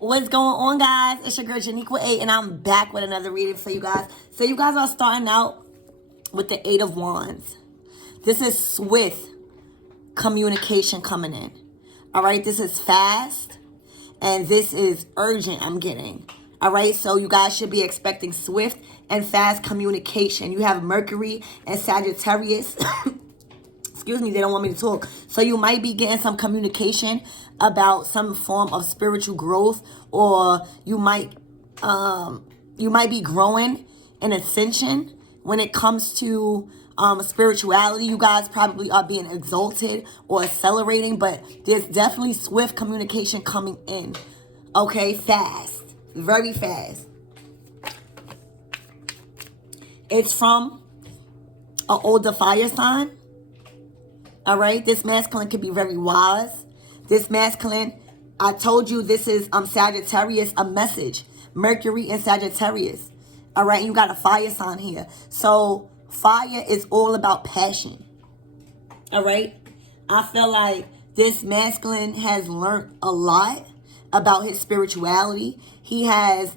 What's going on, guys? It's your girl Janiqua 8, and I'm back with another reading for you guys. So you guys are starting out with the Eight of Wands. This is swift communication coming in. All right, this is fast, and this is urgent, I'm getting. All right, so you guys should be expecting swift and fast communication. You have Mercury and Sagittarius. Excuse me, they don't want me to talk. So you might be getting some communication about some form of spiritual growth, or you might be growing in ascension when it comes to spirituality. You guys probably are being exalted or accelerating, but there's definitely swift communication coming in. Okay, fast, very fast. It's from an older fire sign. All right, this masculine could be very wise. This masculine, I told you this is Sagittarius, a message. Mercury and Sagittarius. All right, and you got a fire sign here. So fire is all about passion. All right, I feel like this masculine has learned a lot about his spirituality. He has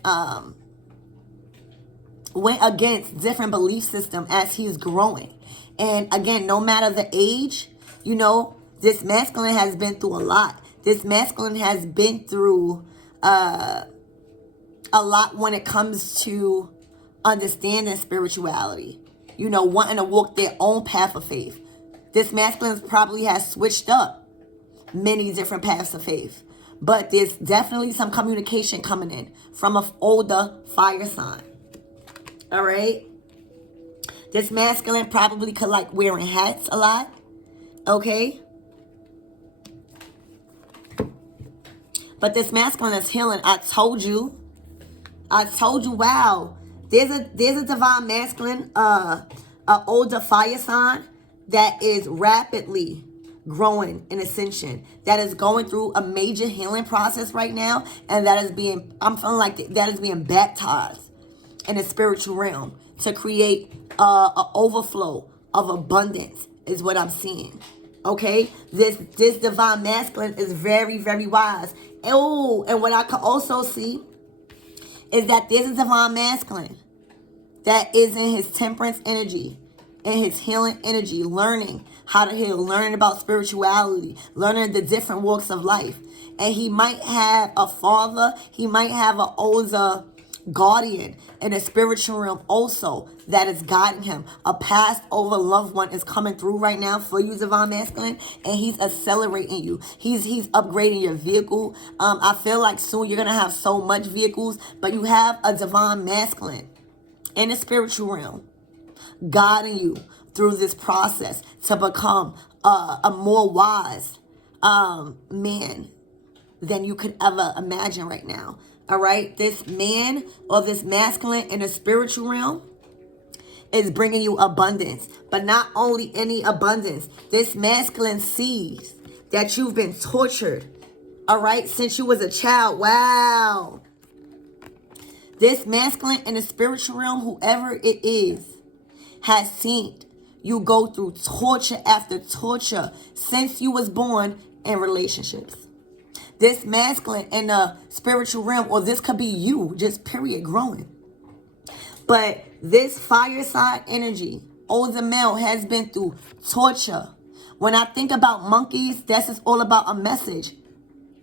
went against different belief systems as he's growing. And again, no matter the age, you know, this masculine has been through a lot. This masculine has been through a lot when it comes to understanding spirituality. You know, wanting to walk their own path of faith. This masculine probably has switched up many different paths of faith. But there's definitely some communication coming in from an older fire sign. All right? This masculine probably could like wearing hats a lot. Okay? But this masculine is healing. I told you, wow. There's a divine masculine, an older fire sign that is rapidly growing in ascension, that is going through a major healing process right now, and that is being, I'm feeling like that is being baptized in the spiritual realm to create an overflow of abundance is what I'm seeing. Okay, this divine masculine is very, very wise. Oh, and what I can also see is that there's a divine masculine that is in his temperance energy, in his healing energy, learning how to heal, learning about spirituality, learning the different walks of life. And he might have a father, he might have an older guardian in the spiritual realm also that is guiding him. A passed over loved one is coming through right now for you, divine masculine, and he's accelerating you. He's upgrading your vehicle. I feel like soon you're gonna have so much vehicles, but you have a divine masculine in the spiritual realm guiding you through this process to become a more wise man than you could ever imagine right now. All right, this man or this masculine in the spiritual realm is bringing you abundance, but not only any abundance. This masculine sees that you've been tortured, all right, since you was a child. Wow. This masculine in the spiritual realm, whoever it is, has seen you go through torture after torture since you was born in relationships. This masculine in the spiritual realm, or this could be you, just period, growing. But this fire sign energy, older male, has been through torture. When I think about monkeys, this is all about a message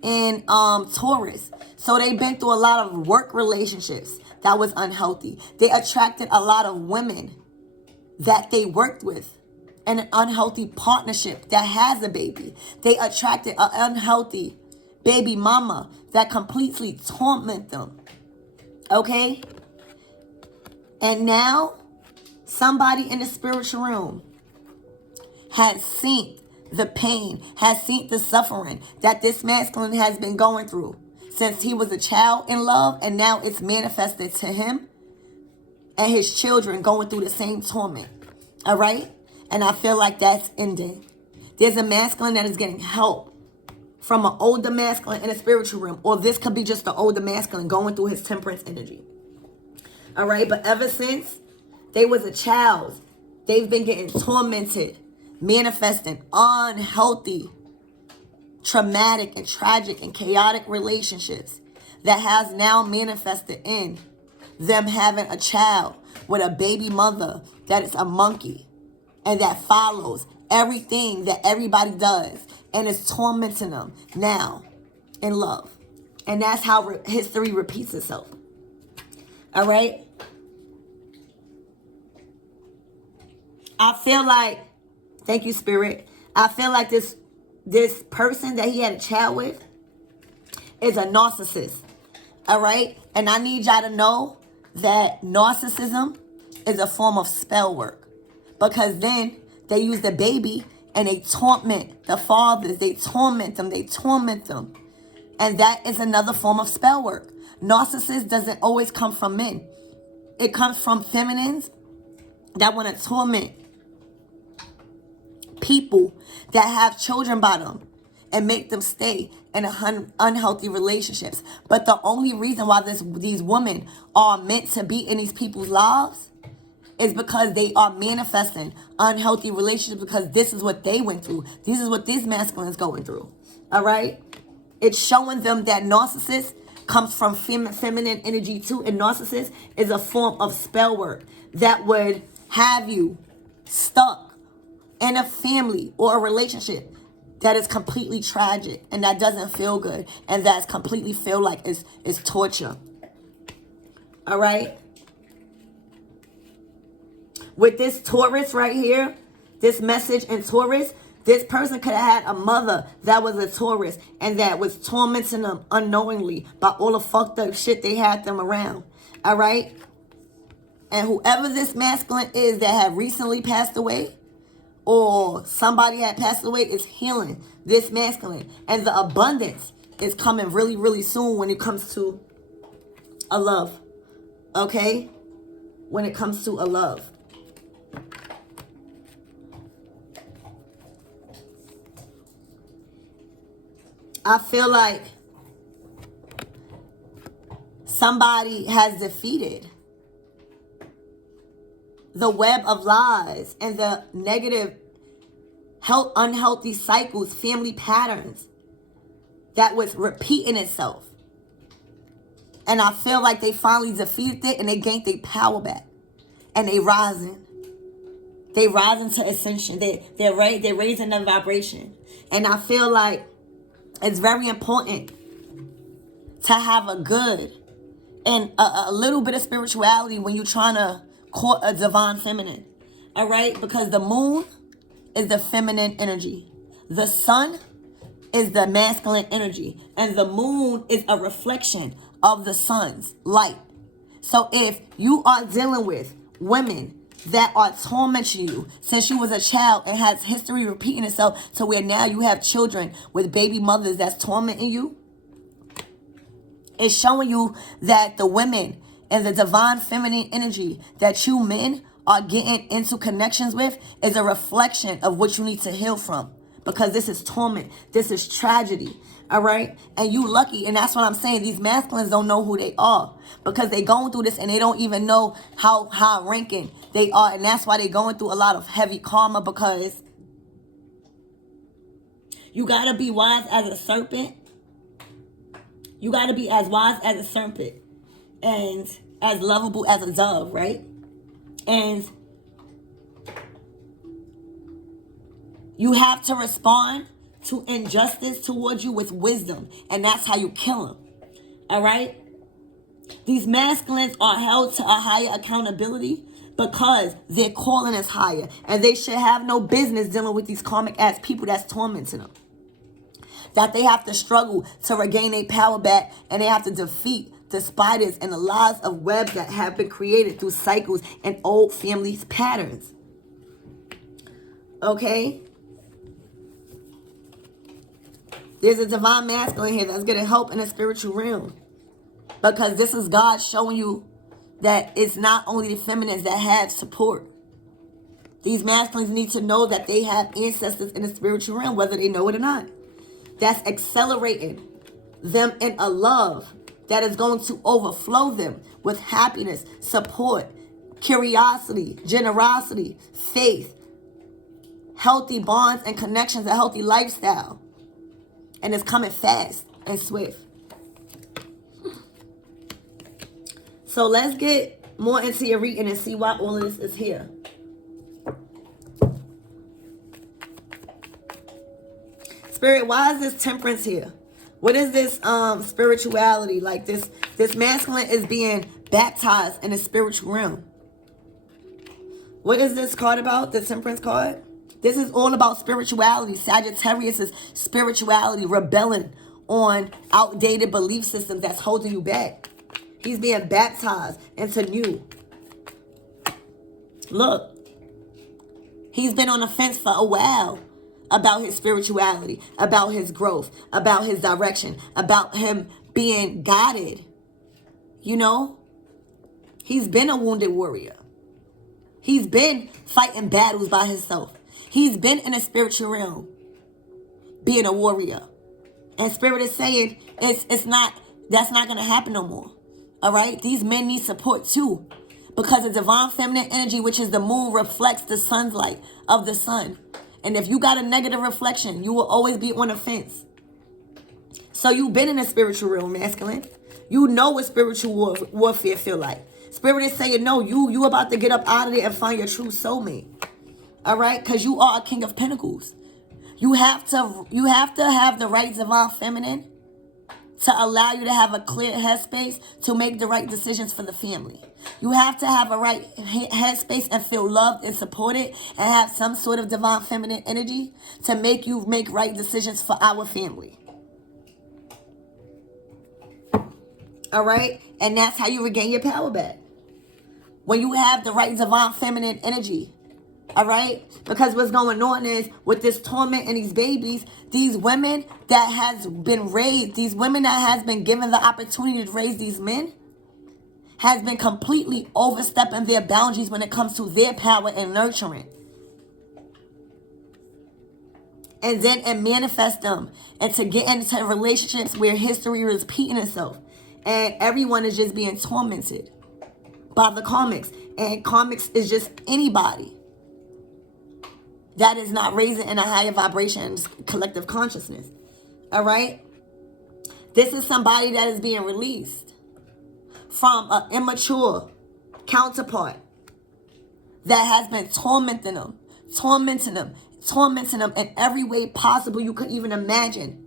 in Taurus. So they've been through a lot of work relationships that was unhealthy. They attracted a lot of women that they worked with in an unhealthy partnership that has a baby. They attracted an unhealthy baby mama that completely torment them. Okay? And now somebody in the spiritual realm has seen the pain, has seen the suffering that this masculine has been going through since he was a child in love, and now it's manifested to him and his children going through the same torment. All right? And I feel like that's ending. There's a masculine that is getting help from an older masculine in a spiritual realm, or this could be just the older masculine going through his temperance energy. All right, but ever since they was a child, they've been getting tormented, manifesting unhealthy, traumatic and tragic and chaotic relationships that has now manifested in them having a child with a baby mother that is a monkey and that follows everything that everybody does and is tormenting them now in love. And that's how history repeats itself. All right? I feel like, thank you, Spirit. I feel like this person that he had a child with is a narcissist. All right? And I need y'all to know that narcissism is a form of spell work. Because then they use the baby and they torment the fathers. They torment them. They torment them. And that is another form of spell work. Narcissist doesn't always come from men. It comes from feminines that want to torment people that have children by them and make them stay in unhealthy relationships. But the only reason why these women are meant to be in these people's lives is because they are manifesting unhealthy relationships, because this is what they went through. This is what these masculines going through. All right? It's showing them that narcissist comes from feminine energy too. And narcissist is a form of spell work that would have you stuck in a family or a relationship that is completely tragic and that doesn't feel good and that's completely feel like it's torture. All right? With this Taurus right here, this message in Taurus, this person could have had a mother that was a Taurus and that was tormenting them unknowingly by all the fucked up shit they had them around. All right? And whoever this masculine is that had recently passed away, or somebody had passed away, is healing this masculine. And the abundance is coming really, really soon when it comes to a love. Okay? When it comes to a love. I feel like somebody has defeated the web of lies and the negative, unhealthy cycles, family patterns that was repeating itself. And I feel like they finally defeated it and they gained their power back. And they rising. They rising to ascension. They're raising their vibration. And I feel like it's very important to have a good and a little bit of spirituality when you're trying to court a divine feminine. All right? Because the moon is the feminine energy. The sun is the masculine energy. And the moon is a reflection of the sun's light. So if you are dealing with women that are tormenting you since you was a child and has history repeating itself to where now you have children with baby mothers that's tormenting you, it's showing you that the women and the divine feminine energy that you men are getting into connections with is a reflection of what you need to heal from. Because this is torment. This is tragedy. All right? And you lucky. And that's what I'm saying. These masculines don't know who they are. Because they going through this and they don't even know how high ranking they are. And that's why they going through a lot of heavy karma. Because you got to be wise as a serpent. You got to be as wise as a serpent. And as lovable as a dove, right? And you have to respond to injustice towards you with wisdom. And that's how you kill them. All right? These masculines are held to a higher accountability because their calling is higher. And they should have no business dealing with these karmic ass people that's tormenting them. That they have to struggle to regain their power back. And they have to defeat the spiders and the lies of webs that have been created through cycles and old family patterns. Okay? There's a divine masculine here that's going to help in the spiritual realm. Because this is God showing you that it's not only the feminines that have support. These masculines need to know that they have ancestors in the spiritual realm, whether they know it or not. That's accelerating them in a love that is going to overflow them with happiness, support, curiosity, generosity, faith, healthy bonds and connections, a healthy lifestyle. And it's coming fast and swift. So let's get more into your reading and see why all of this is here. Spirit, why is this temperance here? What is this spirituality? Like this masculine is being baptized in the spiritual realm. What is this card about? The temperance card? This is all about spirituality. Sagittarius is spirituality, rebelling on outdated belief systems that's holding you back. He's being baptized into new. Look, he's been on the fence for a while about his spirituality, about his growth, about his direction, about him being guided. You know, he's been a wounded warrior. He's been fighting battles by himself. He's been in a spiritual realm, being a warrior. And Spirit is saying that's not going to happen no more. All right? These men need support too. Because the divine feminine energy, which is the moon, reflects the sun's light of the sun. And if you got a negative reflection, you will always be on the fence. So you've been in a spiritual realm, masculine. You know what spiritual warfare feel like. Spirit is saying, no, you about to get up out of there and find your true soulmate. All right? Because you are a king of pentacles. You have to have the right divine feminine to allow you to have a clear headspace to make the right decisions for the family. You have to have a right headspace and feel loved and supported and have some sort of divine feminine energy to make you make right decisions for our family. All right? And that's how you regain your power back. When you have the right divine feminine energy. All right? Because what's going on is with this torment and these babies, these women that has been raised, these women that has been given the opportunity to raise these men, has been completely overstepping their boundaries when it comes to their power and nurturing. And then it manifests them and to get into relationships where history is repeating itself. And everyone is just being tormented by the karmics. And karmics is just anybody that is not raising in a higher vibration, collective consciousness. All right? This is somebody that is being released from an immature counterpart that has been tormenting them in every way possible you could even imagine.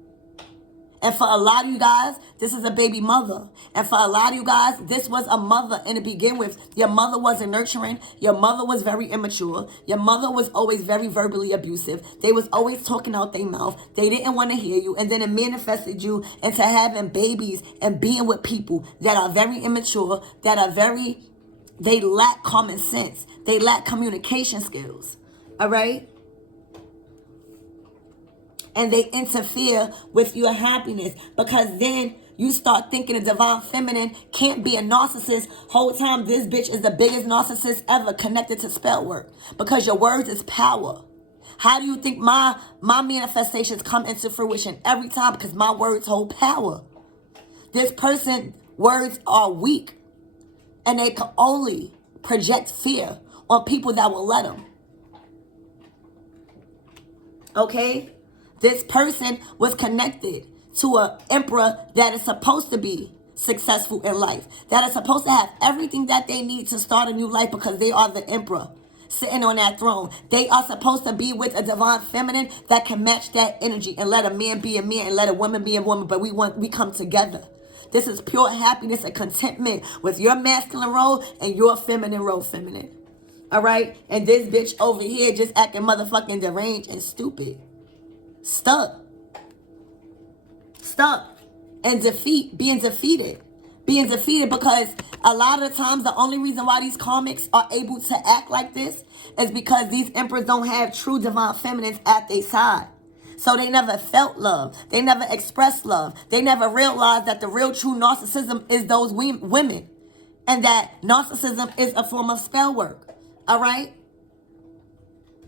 And for a lot of you guys, this is a baby mother. And for a lot of you guys, this was a mother. And to begin with, your mother wasn't nurturing. Your mother was very immature. Your mother was always very verbally abusive. They was always talking out their mouth. They didn't want to hear you. And then it manifested you into having babies and being with people that are very immature, they lack common sense. They lack communication skills. All right? And they interfere with your happiness because then you start thinking the divine feminine can't be a narcissist. Whole time this bitch is the biggest narcissist ever connected to spell work because your words is power. How do you think my manifestations come into fruition every time? Because my words hold power. This person's words are weak and they can only project fear on people that will let them. Okay? This person was connected to an emperor that is supposed to be successful in life. That is supposed to have everything that they need to start a new life because they are the emperor sitting on that throne. They are supposed to be with a divine feminine that can match that energy and let a man be a man and let a woman be a woman. But we come together. This is pure happiness and contentment with your masculine role and your feminine role, feminine. All right? And this bitch over here just acting motherfucking deranged and stupid. Stuck and being defeated because a lot of the times the only reason why these karmics are able to act like this is because these emperors don't have true divine feminines at their side. So they never felt love. They never expressed love. They never realized that the real true narcissism is those women and that narcissism is a form of spell work. All right?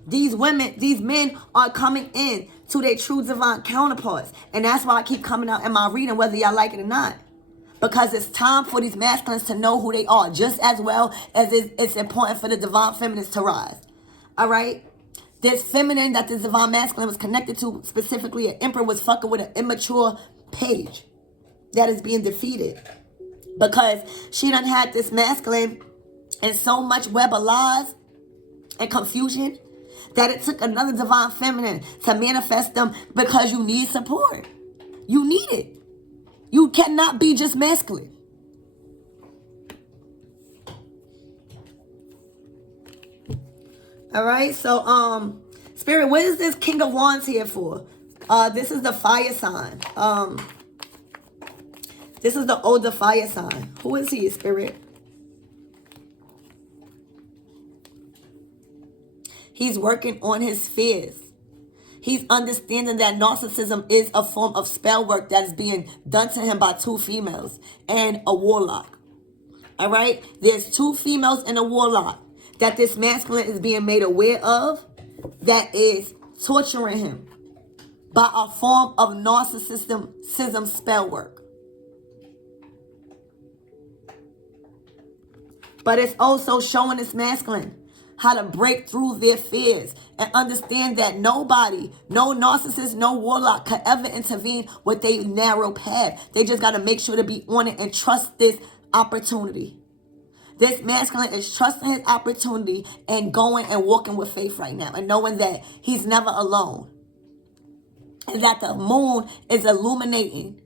These men are coming in to their true divine counterparts. And that's why I keep coming out in my reading, whether y'all like it or not. Because it's time for these masculines to know who they are, just as well as it's important for the divine feminines to rise. All right? This feminine that this divine masculine was connected to, specifically an emperor, was fucking with an immature page that is being defeated. Because she done had this masculine in so much web of lies and confusion that it took another divine feminine to manifest them, because you need support. You need it. You cannot be just masculine. All right, so Spirit, what is this King of Wands here for? This is the fire sign. This is the older fire sign. Who is he, Spirit? He's working on his fears. He's understanding that narcissism is a form of spell work that is being done to him by 2 females and a warlock. All right? There's 2 females and a warlock that this masculine is being made aware of, that is torturing him by a form of narcissism spell work. But it's also showing this masculine how to break through their fears and understand that nobody, no narcissist, no warlock could ever intervene with their narrow path. They just got to make sure to be on it and trust this opportunity. This masculine is trusting his opportunity and going and walking with faith right now and knowing that he's never alone. And that the moon is illuminating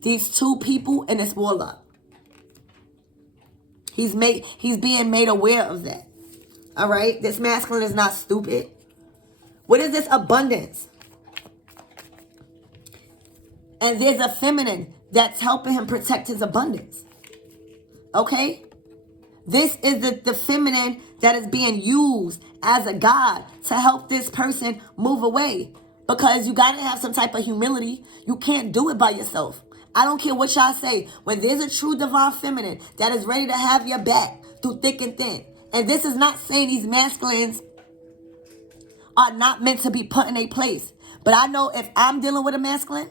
these 2 people and this warlock. He's being made aware of that. All right? This masculine is not stupid. What is this abundance? And there's a feminine that's helping him protect his abundance. Okay? This is the feminine that is being used as a guide to help this person move away. Because you got to have some type of humility. You can't do it by yourself. I don't care what y'all say. When there's a true divine feminine that is ready to have your back through thick and thin. And this is not saying these masculines are not meant to be put in a place. But I know if I'm dealing with a masculine,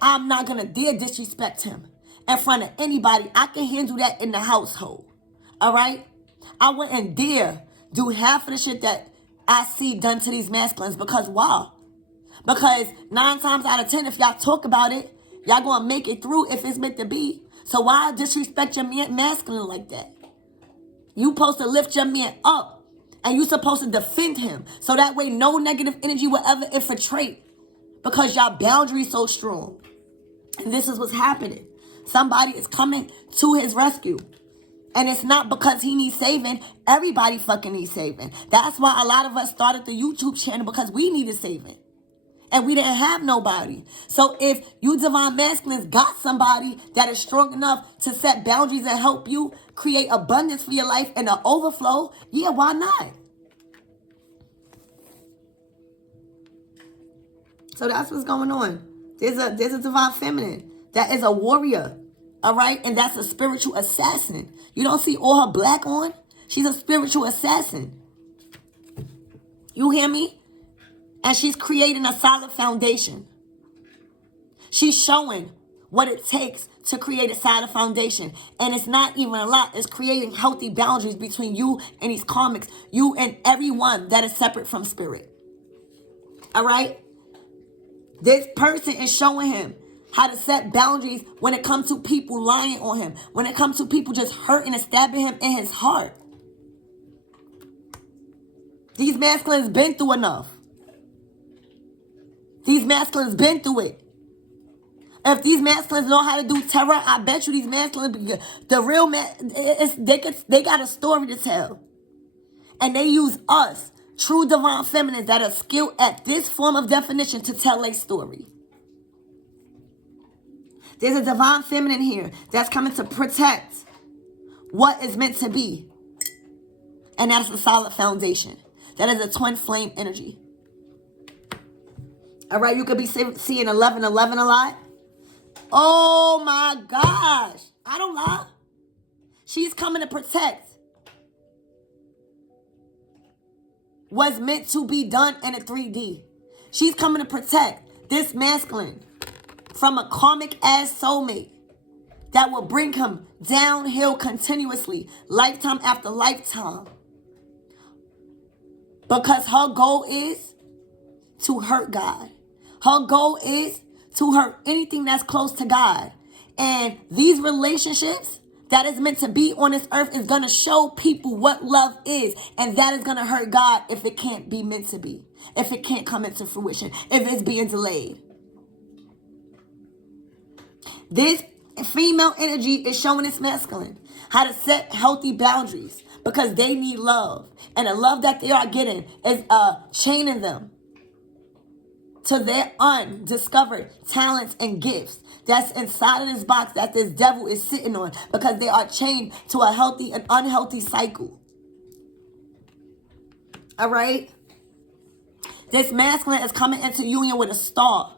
I'm not going to dare disrespect him in front of anybody. I can handle that in the household. All right? I wouldn't dare do half of the shit that I see done to these masculines. Because why? Because 9 times out of 10, if y'all talk about it, y'all going to make it through if it's meant to be. So why disrespect your masculine like that? You supposed to lift your man up. And you supposed to defend him. So that way no negative energy will ever infiltrate. Because y'all boundaries so strong. And this is what's happening. Somebody is coming to his rescue. And it's not because he needs saving. Everybody fucking needs saving. That's why a lot of us started the YouTube channel, because we needed saving. And we didn't have nobody. So if you divine masculines got somebody that is strong enough to set boundaries and help you create abundance for your life and an overflow, yeah, why not? So that's what's going on. There's a divine feminine that is a warrior. All right? And that's a spiritual assassin. You don't see all her black on? She's a spiritual assassin. You hear me? And she's creating a solid foundation. She's showing what it takes to create a solid foundation. And it's not even a lot. It's creating healthy boundaries between you and these karmics. You and everyone that is separate from spirit. All right? This person is showing him how to set boundaries when it comes to people lying on him. When it comes to people just hurting and stabbing him in his heart. These masculines been through enough. These masculines been through it. If these masculines know how to do terror, I bet you these masculines, the real they got a story to tell. And they use us, true divine feminines that are skilled at this form of definition, to tell a story. There's a divine feminine here that's coming to protect what is meant to be. And that's a solid foundation. That is a twin flame energy. All right, you could be seeing 1111 a lot. Oh my gosh. I don't lie. She's coming to protect what's meant to be done in a 3D. She's coming to protect this masculine from a karmic ass soulmate that will bring him downhill continuously, lifetime after lifetime. Because her goal is to hurt God. Her goal is to hurt anything that's close to God. And these relationships that is meant to be on this earth is going to show people what love is. And that is going to hurt God if it can't be meant to be. If it can't come into fruition. If it's being delayed. This female energy is showing its masculine how to set healthy boundaries because they need love. And the love that they are getting is chaining them to their undiscovered talents and gifts that's inside of this box that this devil is sitting on because they are chained to a healthy and unhealthy cycle. All right? This masculine is coming into union with a star.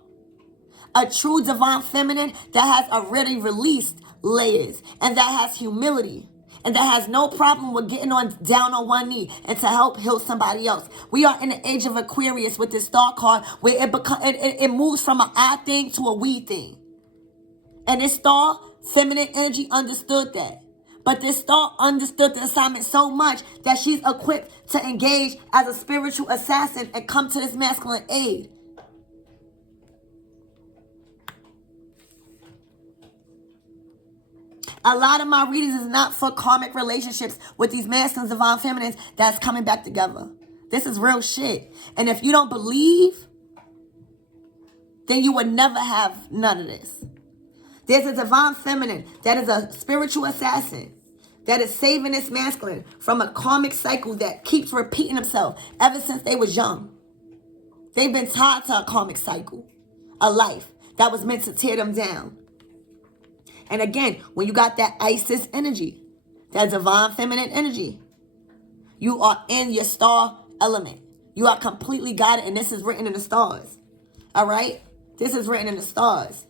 A true divine feminine that has already released layers and that has humility and that has no problem with getting down on one knee and to help heal somebody else. We are in the age of Aquarius with this star card where it moves from an I thing to a we thing. And this star, feminine energy, understood that. But this star understood the assignment so much that she's equipped to engage as a spiritual assassin and come to this masculine aid. A lot of my readings is not for karmic relationships with these masculines, divine feminines that's coming back together. This is real shit. And if you don't believe, then you would never have none of this. There's a divine feminine that is a spiritual assassin that is saving this masculine from a karmic cycle that keeps repeating itself ever since they was young. They've been tied to a karmic cycle, a life that was meant to tear them down. And again, when you got that Isis energy, that divine feminine energy, you are in your star element. You are completely guided, and this is written in the stars. All right? This is written in the stars.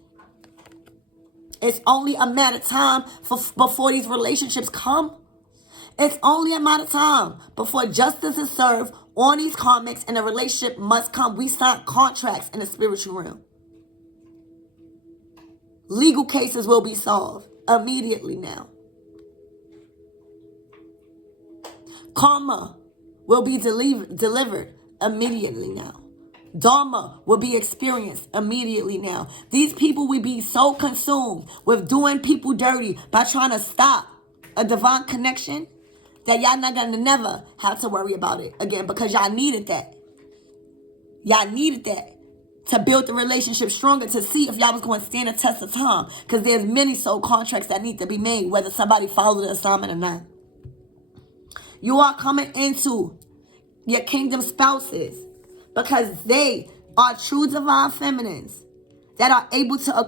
It's only a matter of time before these relationships come. It's only a matter of time before justice is served on these karmics and a relationship must come. We sign contracts in the spiritual realm. Legal cases will be solved immediately now. Karma will be delivered immediately now. Dharma will be experienced immediately now. These people will be so consumed with doing people dirty by trying to stop a divine connection that y'all not gonna never have to worry about it again because y'all needed that. Y'all needed that to build the relationship stronger, to see if y'all was going to stand a test of time. Because there's many soul contracts that need to be made, whether somebody followed the assignment or not. You are coming into your kingdom spouses because they are true divine feminines that are able to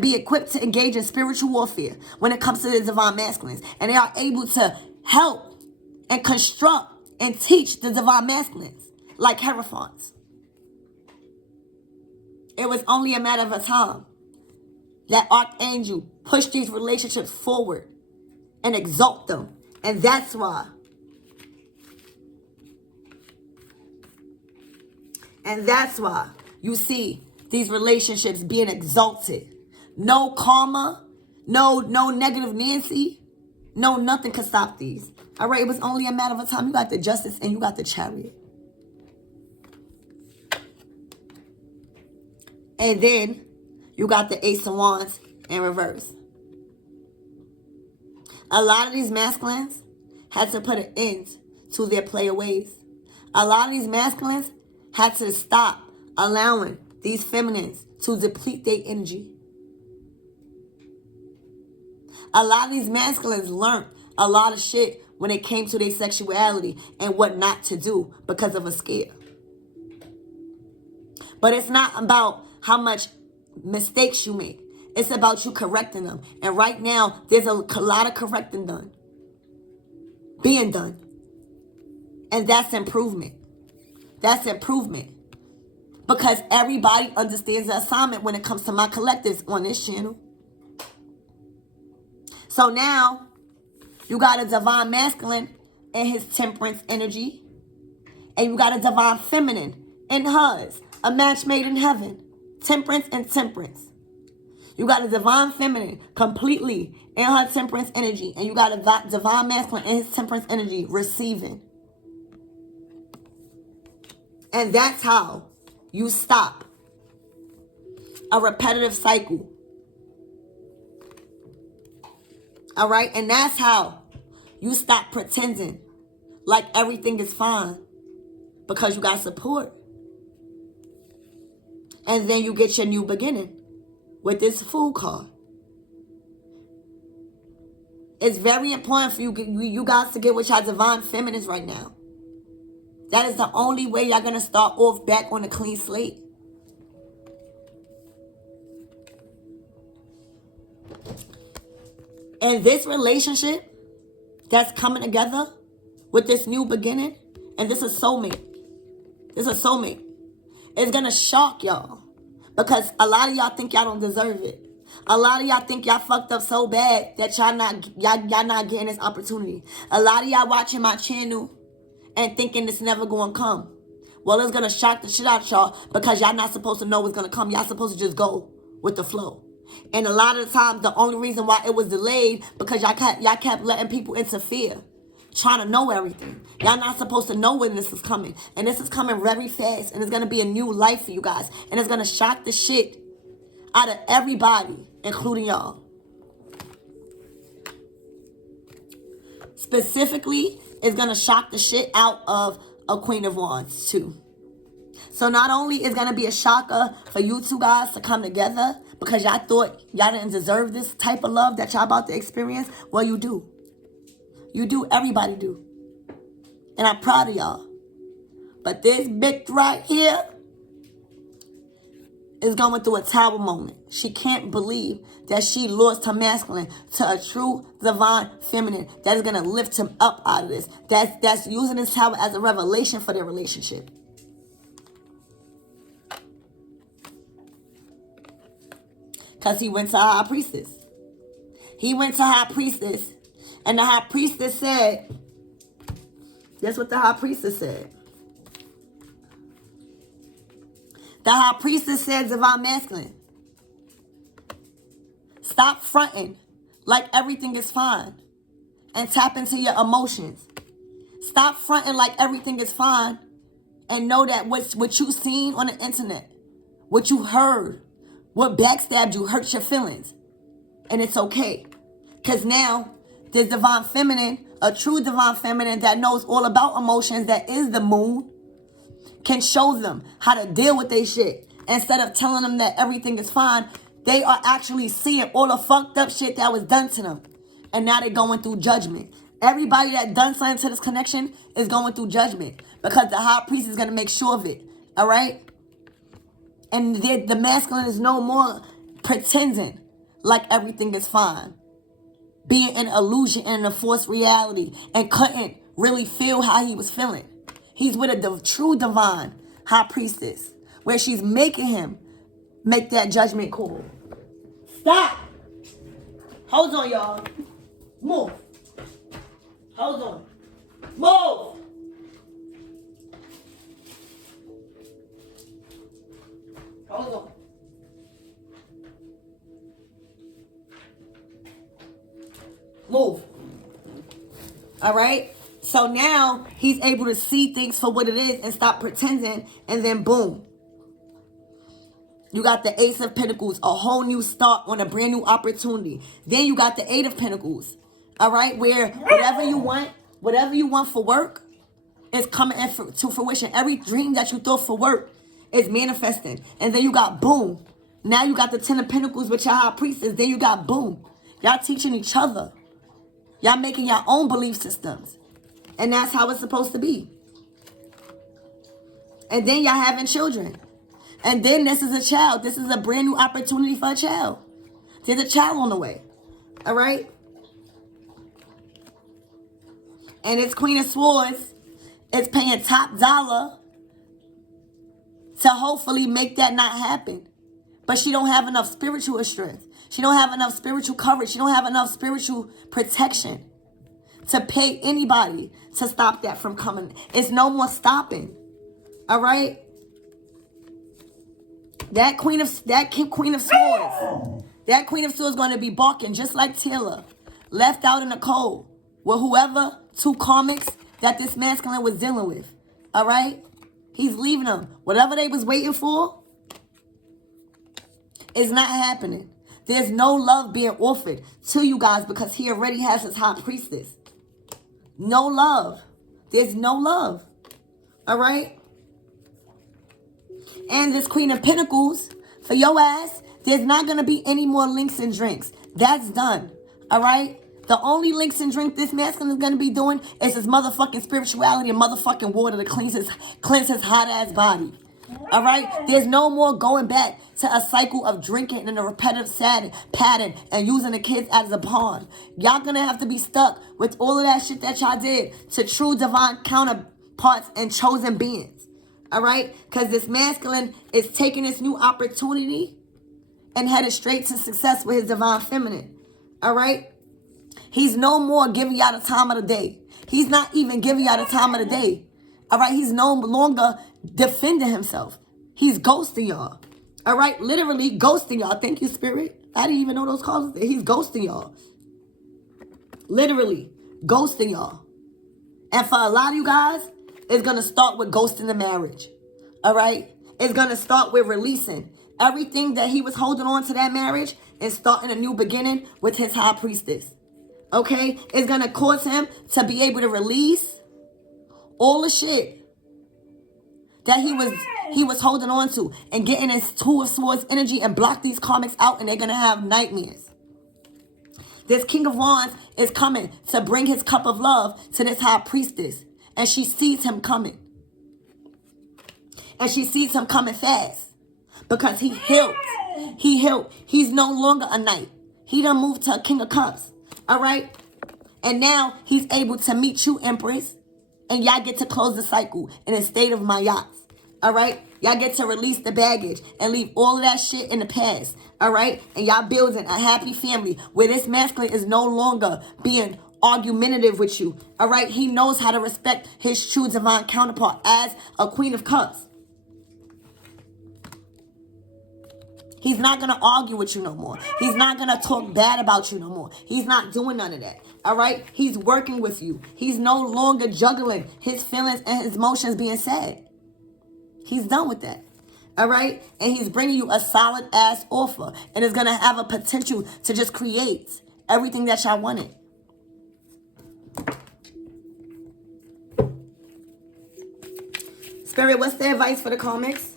be equipped to engage in spiritual warfare when it comes to the divine masculines. And they are able to help and construct and teach the divine masculines like hierophants. It was only a matter of a time that Archangel pushed these relationships forward and exalt them. And that's why. You see these relationships being exalted. No karma, no negative Nancy, no nothing can stop these. All right, it was only a matter of a time. You got the Justice and you got the Chariot. And then you got the Ace of Wands in reverse. A lot of these masculines had to put an end to their player ways. A lot of these masculines had to stop allowing these feminines to deplete their energy. A lot of these masculines learned a lot of shit when it came to their sexuality and what not to do because of a scare. But it's not about how much mistakes you make. It's about you correcting them. And right now, there's a lot of correcting being done. And that's improvement. That's improvement. Because everybody understands the assignment when it comes to my collectives on this channel. So now, you got a divine masculine in his temperance energy. And you got a divine feminine in hers. A match made in heaven. Temperance and temperance. You got a divine feminine completely in her temperance energy. And you got a divine masculine in his temperance energy receiving. And that's how you stop a repetitive cycle All right? And that's how you stop pretending like everything is fine because you got support. And then you get your new beginning with this Fool card. It's very important for you guys to get with your divine feminines right now. That is the only way y'all going to start off back on a clean slate. And this relationship that's coming together with this new beginning, and this is soulmate. This is soulmate. It's going to shock y'all. Because a lot of y'all think y'all don't deserve it. A lot of y'all think y'all fucked up so bad that y'all not getting this opportunity. A lot of y'all watching my channel and thinking it's never going to come. Well, it's going to shock the shit out of y'all because y'all not supposed to know what's going to come. Y'all supposed to just go with the flow. And a lot of the times, the only reason why it was delayed because y'all kept letting people interfere. Trying to know everything. Y'all not supposed to know when this is coming. And this is coming very fast. And it's going to be a new life for you guys. And it's going to shock the shit out of everybody, including y'all. Specifically, it's going to shock the shit out of a Queen of Wands, too. So not only is going to be a shocker for you two guys to come together because y'all thought y'all didn't deserve this type of love that y'all about to experience. Well, you do. You do. Everybody do. And I'm proud of y'all. But this bitch right here is going through a tower moment. She can't believe that she lost her masculine to a true divine feminine that is going to lift him up out of this. That's using this tower as a revelation for their relationship. Because he went to High Priestess. He went to High Priestess. And the High Priestess said, that's what the High Priestess said. The High Priestess said, divine masculine, stop fronting like everything is fine and tap into your emotions. Stop fronting like everything is fine and know that what you seen on the internet, what you heard, what backstabbed you hurt your feelings. And it's okay. Because now, this divine feminine, a true divine feminine that knows all about emotions, that is the moon, can show them how to deal with their shit. Instead of telling them that everything is fine, they are actually seeing all the fucked up shit that was done to them. And now they're going through judgment. Everybody that done something to this connection is going through judgment. Because the High Priest is going to make sure of it. Alright? And the masculine is no more pretending like everything is fine. Being an illusion and a false reality. And couldn't really feel how he was feeling. He's with a true divine High Priestess. Where she's making him make that judgment call. Stop. Hold on, y'all. Move. Hold on. Move. Hold on. Move. All right? So now he's able to see things for what it is and stop pretending. And then boom. You got the Ace of Pentacles, a whole new start on a brand new opportunity. Then you got the Eight of Pentacles. All right? Where whatever you want for work is coming to fruition. Every dream that you thought for work is manifesting. And then you got boom. Now you got the Ten of Pentacles with your High Priestess. Then you got boom. Y'all teaching each other. Y'all making your own belief systems. And that's how it's supposed to be. And then y'all having children. And then this is a child. This is a brand new opportunity for a child. There's a child on the way. All right? And it's Queen of Swords. It's paying top dollar to hopefully make that not happen. But she don't have enough spiritual strength. She don't have enough spiritual coverage. She don't have enough spiritual protection to pay anybody to stop that from coming. It's no more stopping. All right? That Queen of Swords. That Queen of Swords is going to be barking just like Taylor. Left out in the cold. With whoever two karmics that this masculine was dealing with. All right? He's leaving them. Whatever they was waiting for is not happening. There's no love being offered to you guys because he already has his high priestess. No love. There's no love. All right? And this Queen of Pentacles, for your ass, there's not going to be any more links and drinks. That's done. All right? The only links and drink this masculine is going to be doing is his motherfucking spirituality and motherfucking water to cleanse his hot ass body. All right? There's no more going back to a cycle of drinking in a repetitive pattern and using the kids as a pawn. Y'all going to have to be stuck with all of that shit that y'all did to true divine counterparts and chosen beings. All right? Because this masculine is taking this new opportunity and headed straight to success with his divine feminine. All right? He's no more giving y'all the time of the day. He's not even giving y'all the time of the day. All right? He's no longer defending himself. He's ghosting y'all. All right? Literally ghosting y'all. Thank you, Spirit. I didn't even know those calls. He's ghosting y'all. Literally ghosting y'all. And for a lot of you guys, it's going to start with ghosting the marriage. All right? It's going to start with releasing everything that he was holding on to that marriage and starting a new beginning with his high priestess. Okay? It's going to cause him to be able to release all the shit that he was holding on to and getting his Two of Swords energy and block these karmics out, and they're going to have nightmares. This King of Wands is coming to bring his cup of love to this high priestess, and she sees him coming. And she sees him coming fast because he healed. He healed. He's no longer a knight. He done moved to a King of Cups. All right? And now he's able to meet you, Empress. And y'all get to close the cycle in a state of my yachts. All right? Y'all get to release the baggage and leave all of that shit in the past. All right? And y'all building a happy family where this masculine is no longer being argumentative with you. All right? He knows how to respect his true divine counterpart as a Queen of Cups. He's not going to argue with you no more. He's not going to talk bad about you no more. He's not doing none of that. All right? He's working with you. He's no longer juggling his feelings and his emotions being sad. He's done with that. All right? And he's bringing you a solid ass offer. And it's going to have a potential to just create everything that y'all wanted. Spirit, what's the advice for the comics?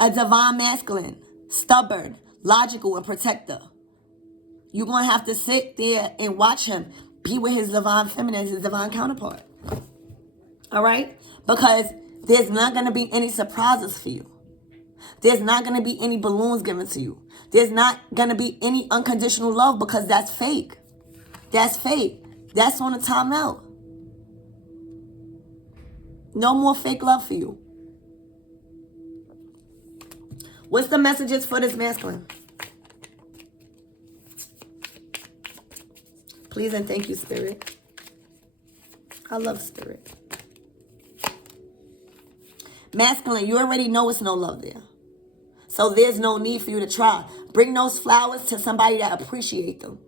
A divine masculine, stubborn, logical, and protector. You're going to have to sit there and watch him be with his divine feminine, his divine counterpart. All right? Because there's not going to be any surprises for you. There's not going to be any balloons given to you. There's not going to be any unconditional love because that's fake. That's fake. That's on the timeout. No more fake love for you. What's the messages for this masculine? Please and thank you, Spirit. I love Spirit. Masculine, you already know it's no love there. So there's no need for you to try. Bring those flowers to somebody that appreciate them.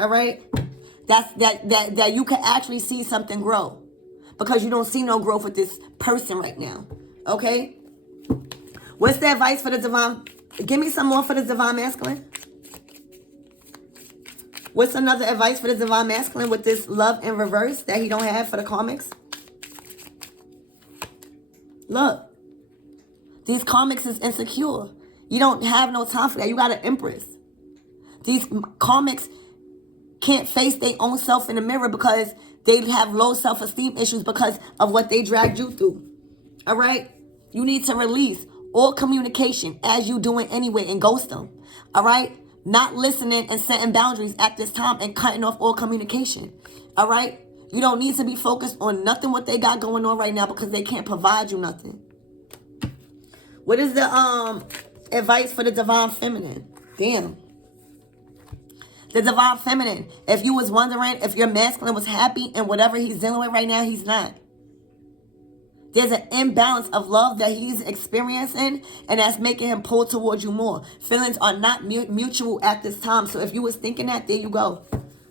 All right? That you can actually see something grow. Because you don't see no growth with this person right now. Okay? What's the advice for the divine? Give me some more for the divine masculine. What's another advice for the divine masculine with this love in reverse that he don't have for the karmics? Look. These karmics is insecure. You don't have no time for that. You got an empress. These karmics can't face their own self in the mirror because they have low self-esteem issues because of what they dragged you through. All right? You need to release all communication as you doing anyway and ghost them. All right? Not listening and setting boundaries at this time and cutting off all communication. All right? You don't need to be focused on nothing what they got going on right now because they can't provide you nothing. What is the advice for the divine feminine? Damn. The divine feminine. If you was wondering if your masculine was happy and whatever he's dealing with right now, he's not. There's an imbalance of love that he's experiencing, and that's making him pull towards you more. Feelings are not mutual at this time. So if you was thinking that, there you go.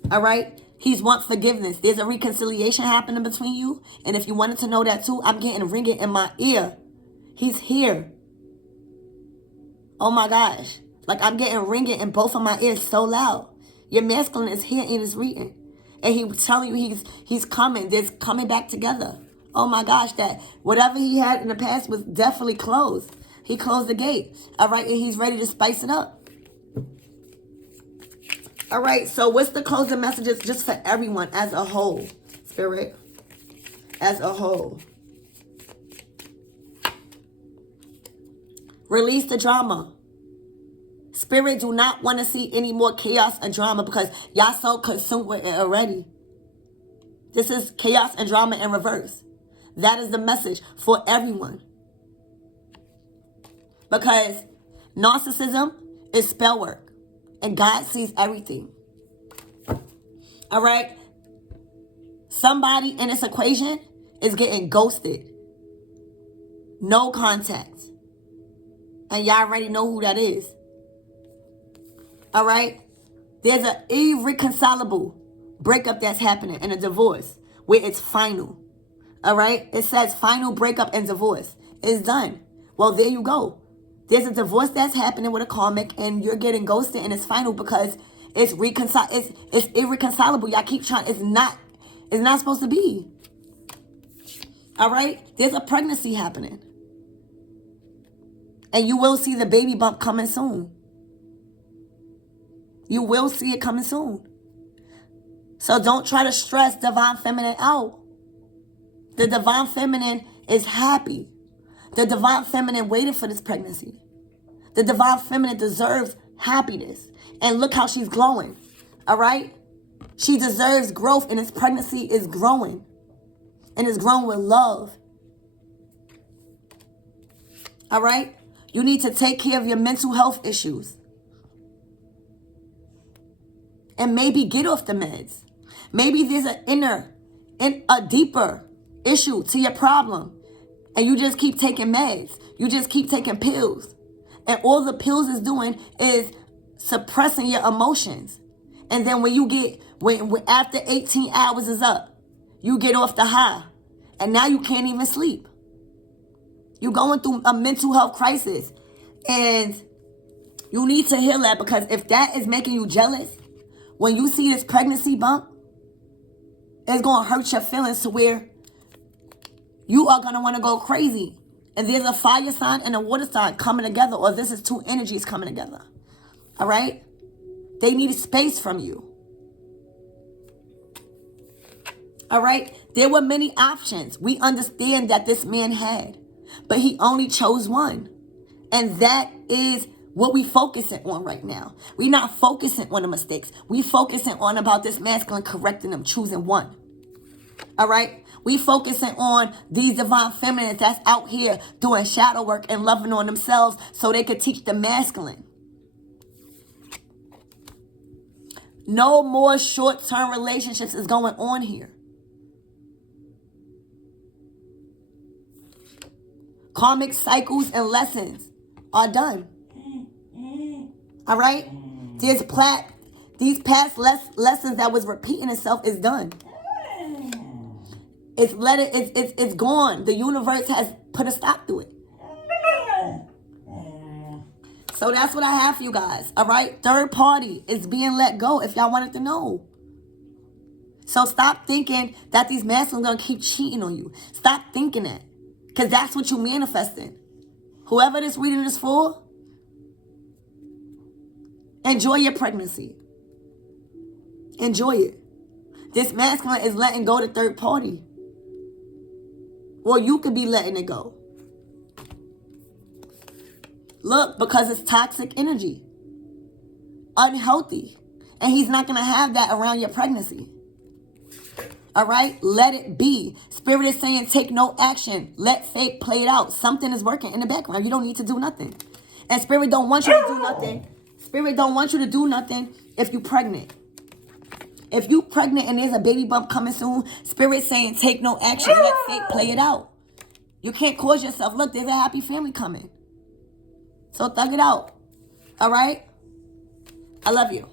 All right? He's want forgiveness. There's a reconciliation happening between you. And if you wanted to know that too, I'm getting ringing in my ear. He's here. Oh my gosh. Like I'm getting ringing in both of my ears so loud. Your masculine is here and is reading. And he's telling you he's coming. There's coming back together. Oh my gosh, that whatever he had in the past was definitely closed. He closed the gate. All right, and he's ready to spice it up. All right, so what's the closing messages just for everyone as a whole? Spirit, as a whole. Release the drama. Spirit do not want to see any more chaos and drama because y'all so consumed with it already. This is chaos and drama in reverse. That is the message for everyone. Because narcissism is spell work. And God sees everything. All right? Somebody in this equation is getting ghosted. No contact. And y'all already know who that is. All right? There's an irreconcilable breakup that's happening in a divorce where it's final. All right? It says final breakup and divorce. It's done. Well, there you go. There's a divorce that's happening with a karmic and you're getting ghosted and it's final because it's irreconcilable. Y'all keep trying. It's not supposed to be. All right? There's a pregnancy happening. And you will see the baby bump coming soon. You will see it coming soon. So don't try to stress divine feminine out. The divine feminine is happy. The divine feminine waited for this pregnancy. The divine feminine deserves happiness. And look how she's glowing. All right? She deserves growth and this pregnancy is growing. And it's grown with love. All right? You need to take care of your mental health issues. And maybe get off the meds. Maybe there's a deeper issue to your problem. And you just keep taking meds. You just keep taking pills. And all the pills is doing is suppressing your emotions. And then when after 18 hours is up, you get off the high. And now you can't even sleep. You're going through a mental health crisis. And you need to heal that because if that is making you jealous, when you see this pregnancy bump, it's going to hurt your feelings to where you are going to want to go crazy. And there's a fire sign and a water sign coming together, or this is two energies coming together. All right? They need space from you. All right? There were many options. We understand that this man had, but he only chose one. And that is what we focusing on right now. We're not focusing on the mistakes. We focusing on about this masculine correcting them, choosing one. All right? We focusing on these divine feminines that's out here doing shadow work and loving on themselves so they could teach the masculine. No more short-term relationships is going on here. Karmic cycles and lessons are done. All right? These past lessons that was repeating itself is done. It's gone. The universe has put a stop to it. So that's what I have for you guys. All right? Third party is being let go if y'all wanted to know. So stop thinking that these masculines are going to keep cheating on you. Stop thinking that. Because that's what you're manifesting. Whoever this reading is for, enjoy your pregnancy. Enjoy it. This masculine is letting go to third party. Or you could be letting it go. Look, because it's toxic energy. Unhealthy. And he's not going to have that around your pregnancy. All right? Let it be. Spirit is saying take no action. Let fate play it out. Something is working in the background. You don't need to do nothing. And Spirit don't want you to do nothing. Spirit don't want you to do nothing if you're pregnant. If you're pregnant and there's a baby bump coming soon, Spirit saying take no action. Let fate play it out. You can't cause yourself. Look, there's a happy family coming. So thug it out. All right? I love you.